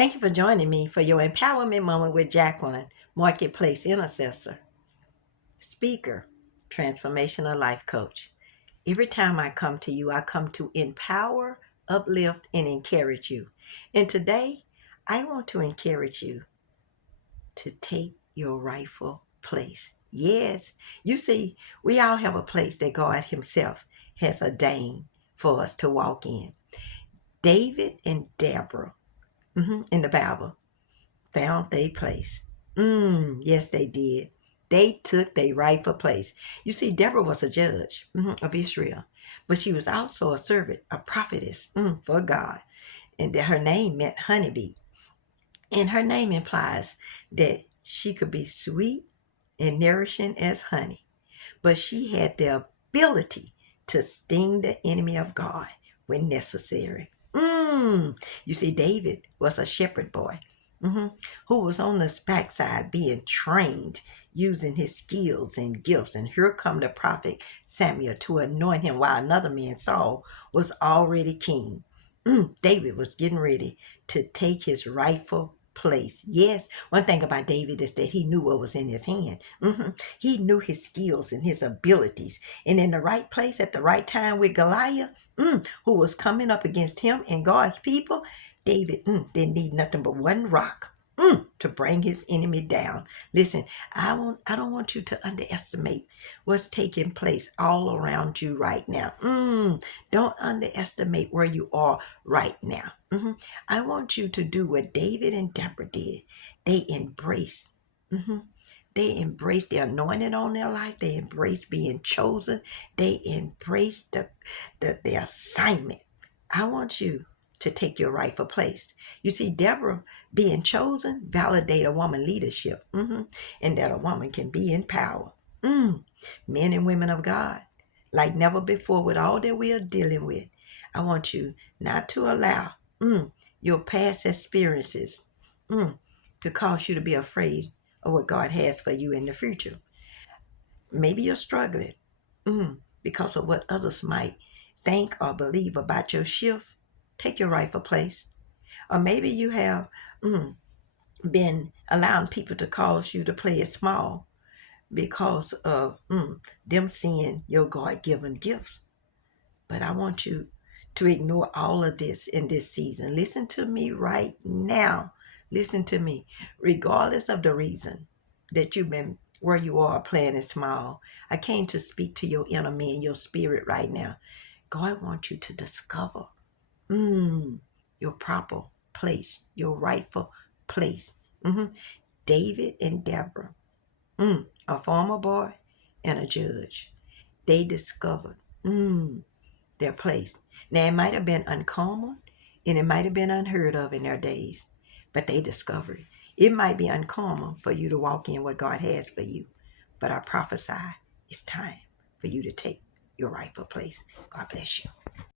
Thank you for joining me for your empowerment moment with Jacqueline, marketplace intercessor, speaker, transformational life coach. Every time I come to you, I come to empower, uplift, and encourage you. And today, I want to encourage you to take your rightful place. Yes, you see, we all have a place that God Himself has ordained for us to walk in. David and Deborah in the Bible found their place. Yes, they did. They took their rightful place. You see, Deborah was a judge of Israel, but she was also a servant, a prophetess for God. And that her name meant honeybee. And her name implies that she could be sweet and nourishing as honey. But she had the ability to sting the enemy of God when necessary. You see, David was a shepherd boy who was on the backside being trained using his skills and gifts. And here come the prophet Samuel to anoint him while another man, Saul, was already king. David was getting ready to take his rightful place. Yes, one thing about David is that he knew what was in his hand. He knew his skills and his abilities. And in the right place at the right time with Goliath, who was coming up against him and God's people, David didn't need nothing but one rock to bring his enemy down. Listen, I don't want you to underestimate what's taking place all around you right now. Don't underestimate where you are right now. I want you to do what David and Deborah did. They embraced. They embraced the anointing on their life. They embraced being chosen. They embraced the assignment. I want you to take your rightful place. You see, Deborah being chosen validate a woman leadership, and that a woman can be in power. Men and women of God, like never before with all that we are dealing with, I want you not to allow your past experiences to cause you to be afraid of what God has for you in the future. Maybe you're struggling because of what others might think or believe about your shift. Take your rightful place. Or maybe you have been allowing people to cause you to play it small because of them seeing your God-given gifts. But I want you to ignore all of this in this season. Listen to me right now. Listen to me. Regardless of the reason that you've been where you are playing it small, I came to speak to your inner man, your spirit right now. God wants you to discover your proper place, your rightful place. David and Deborah, a farmer boy and a judge, they discovered their place. Now, it might have been uncommon and it might have been unheard of in their days, but they discovered it. It might be uncommon for you to walk in what God has for you, but I prophesy it's time for you to take your rightful place. God bless you.